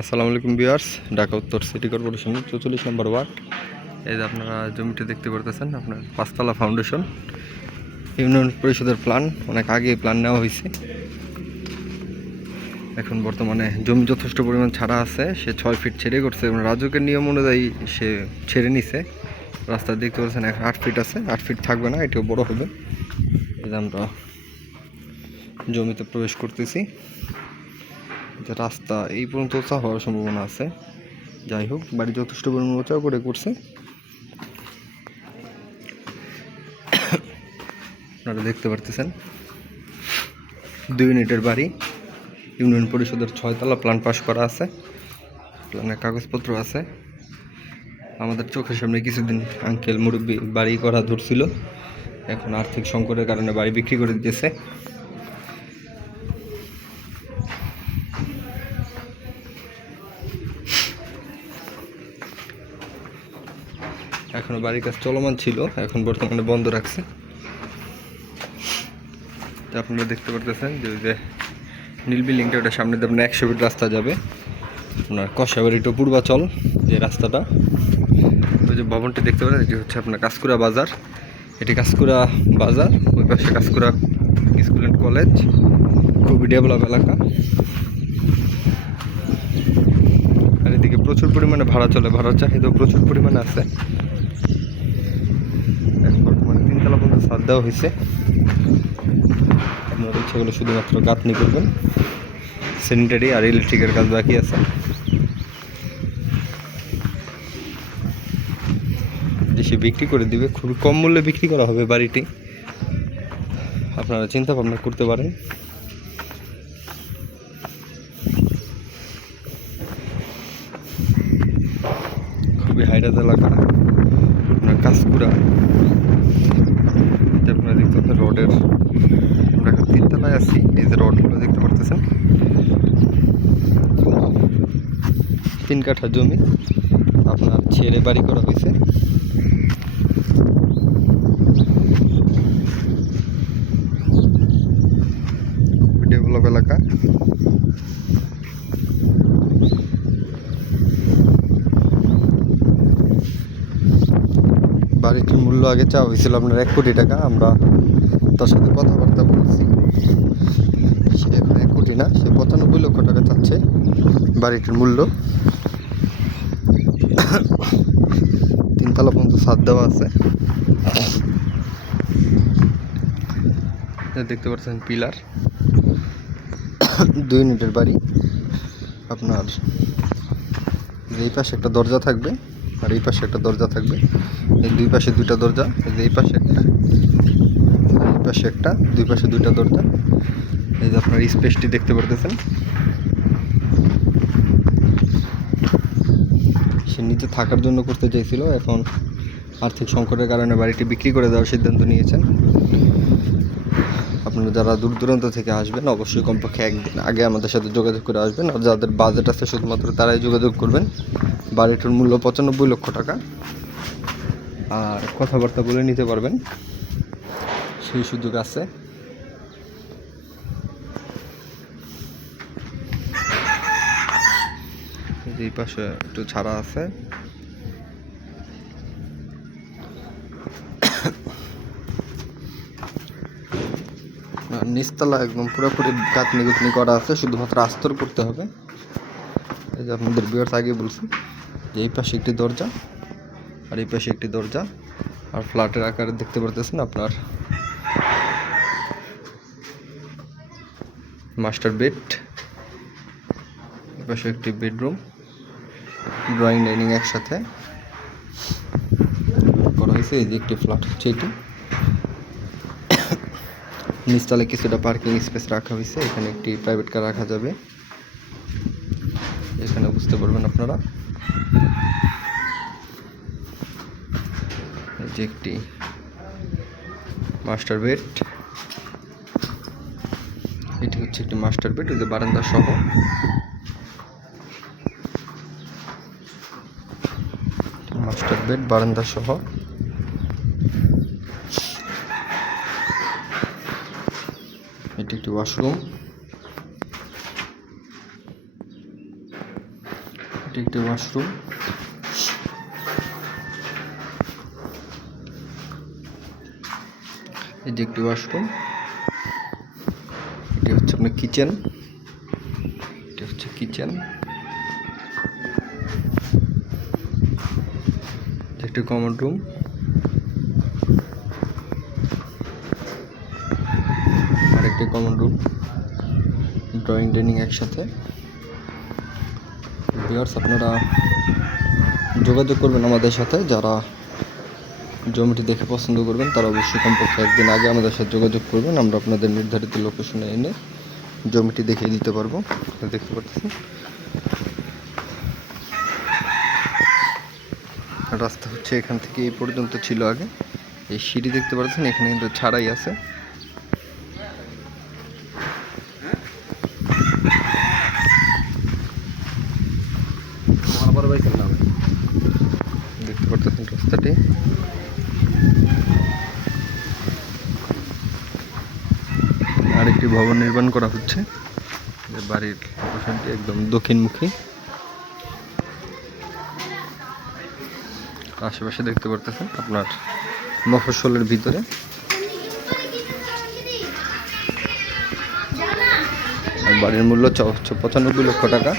আসসালামু আলাইকুম ভিউয়ার্স, ঢাকা উত্তর সিটি কর্পোরেশনের 44 নম্বর ওয়ার্ড। এই যে আপনারা জমিটি দেখতে পারতেছেন, আপনার পাঁচতলা ফাউন্ডেশন ইউনিয়ন পরিষদের প্ল্যান। অনেক আগে প্ল্যান নেওয়া হয়েছে। এখন বর্তমানে জমি যথেষ্ট পরিমাণ ছাড়া আছে। সে 6 ফিট ছেড়ে করছে এবং রাজুকের নিয়ম অনুযায়ী সে ছেড়ে নিছে। রাস্তা দেখতে পাচ্ছেন, এখন 8 ফিট আছে, 8 ফিট থাকবে না, এটিও বড় হবে। এই যে আমরা জমিতে প্রবেশ করতেছি। যে রাস্তা এই পর্যন্ত উঁচা হওয়ার সম্ভাবনা আছে। যাই হোক, বাড়ি যথেষ্ট পরিমাণ উঁচা করে করছে। আপনারা দেখতে পারতেছেন 2 ইউনিটের বাড়ি, ইউনিয়ন পরিষদের 6 তলা প্ল্যান পাস করা আছে, প্ল্যানের কাগজপত্র আছে। আমাদের চোখের সামনে কিছুদিন আঙ্কেল মুরব্বী বাড়ি করা ধরছিল, এখন আর্থিক সংকটের কারণে বাড়ি বিক্রি করে দিতেছে। এখনো বাড়ির কাজ চলমান ছিল, এখন বর্তমানে বন্ধ রাখছে। আপনারা দেখতে পারতেছেন যে ওই যে নীল বিল্ডিংটা, ওটা সামনে দিয়ে আপনার 100 ফিট রাস্তা যাবে আপনার কষাবাড়ি টু পূর্বাচল। যে রাস্তাটা, ওই যে ভবনটি দেখতে পাচ্ছেন, এটি হচ্ছে আপনার কাঁচকুড়া বাজার। এটি কাঁচকুড়া বাজার, ওই পাশে কাঁচকুড়া স্কুল অ্যান্ড কলেজ, খুবই ডেভেলপ এলাকা। আর এদিকে প্রচুর পরিমাণে ভাড়া চলে, ভাড়ার চাহিদাও প্রচুর পরিমাণে আছে। বর্তমানে 3 তলা পর্যন্ত ছাদ দেওয়া হয়েছে। আপনার ইচ্ছেগুলো শুধুমাত্র গাঁথনি করবেন, স্যানিটারি আর ইলেকট্রিকের কাজ বাকি আছে। দেশে বিক্রি করে দিবে, খুবই কম মূল্যে বিক্রি করা হবে বাড়িটি। আপনারা চিন্তা ভাবনা করতে পারেন। খুবই হাইরাত এলাকা, আপনার কাঁচকুড়া। আপনারা দেখতে পাচ্ছেন রডের, আমরা এখন 3 তলায় আছি। এই যে রডগুলো দেখতে পারতেছেন, 3 কাঠা জমি আপনার ছেড়ে বাড়ি করা হয়েছে। ডেভেলপ এলাকা। বাড়িটির মূল্য আগে চাওয়া হয়েছিল আপনার 1 কোটি টাকা। আমরা তার সাথে কথাবার্তা বলছি, সে এখন 1 কোটি না, সে 95 লক্ষ টাকা চাচ্ছে বাড়িটির মূল্য। 3 তলা পর্যন্ত ছাদ দেওয়া আছে। দেখতে পাচ্ছেন পিলার। 2 ইউনিটের বাড়ি। আপনার এই পাশে একটা দরজা থাকবে আর এই পাশে একটা দরজা থাকবে। এই 2 পাশে 2টা দরজা, এই পাশে একটা, এই পাশে একটা, 2 পাশে 2টা দরজা। এই যে আপনার স্পেসটি দেখতে পারতেছেন। সে নিচে থাকার জন্য করতে চাইছিল, এখন আর্থিক সংকটের কারণে বাড়িটি বিক্রি করে দেওয়ার সিদ্ধান্ত নিয়েছেন। আপনারা যারা দূর দূরান্ত থেকে আসবেন, অবশ্যই কমপক্ষে 1 দিন আগে আমাদের সাথে যোগাযোগ করে আসবেন। আর যাদের বাজেট আছে শুধুমাত্র তারাই যোগাযোগ করবেন। বাড়িটির মূল্য 95 লক্ষ টাকা। আর কথাবার্তা বলে নিতে পারবেন, সেই সুযোগ আছে। এই পাশে একটু ছাড়া আছে। নিচতলা একদম পুরোপুরি গাঁথনি গুতনি করা আছে, শুধুমাত্র আস্তর করতে হবে। এই যে আপনাদের ভিউয়ার্স আগে বলছি যে এই পাশে একটি দরজা আর এই পাশে একটি দরজা। আর ফ্ল্যাটের আকারে দেখতে পারতেছেন আপনার মাস্টার বেড, এই পাশে একটি বেডরুম, ড্রয়িং ডাইনিং একসাথে করা হয়েছে। এই যে একটি ফ্ল্যাট হচ্ছে এটি। নিচতলায় কিছুটা পার্কিং স্পেস রাখা হয়েছে, এখানে একটি প্রাইভেট কার রাখা যাবে। এখানে বুঝতে পারবেন আপনারা। এই যে একটি মাস্টার বেড, এটি হচ্ছে একটি মাস্টার বেড, ওই যে বারান্দা সহ। মাস্টার বেড বারান্দা সহ। এটি একটি ওয়াশরুম। এটি একটি ওয়াশরুম। এই যে একটি ওয়াশরুম, এটি হচ্ছে আপনার কিচেন, এটি হচ্ছে কিচেন। একটি কমন রুম, আর একটি কমন রুম, ড্রয়িং ডাইনিং একসাথে। ভিউয়ার্স, আপনারা যোগাযোগ করবেন আমাদের সাথে, যারা জমিটি দেখে পছন্দ করবেন তারা অবশ্যই কমপক্ষে একদিন আগে আমাদের সাথে যোগাযোগ করবেন। আমরা আপনাদের নির্ধারিত লোকেশনে এনে জমিটি দেখিয়ে দিতে পারবো। দেখতে পাচ্ছেন রাস্তা হচ্ছে এখান থেকে এই পর্যন্ত ছিল আগে। এই সিঁড়ি দেখতে পাচ্ছেন, এখানে কিন্তু ছাড়াই আছে। দেখতে পাচ্ছেন রাস্তাটি। আরেকটি ভবন নির্মাণ করা হচ্ছে, বাড়ির লোকেশনটি একদম দক্ষিণমুখী। আশেপাশে দেখতে পারতেছেন আপনার মফস্বলের ভিতরে। বাড়ির মূল্য হচ্ছে 95 লক্ষ টাকা।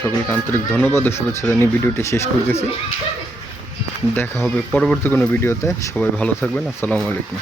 সকলকে আন্তরিক ধন্যবাদ ও শুভেচ্ছা জানিয়ে ভিডিওটি শেষ করতেছি। দেখা হবে পরবর্তী কোনো ভিডিওতে। সবাই ভালো থাকবেন। আসসালামু আলাইকুম।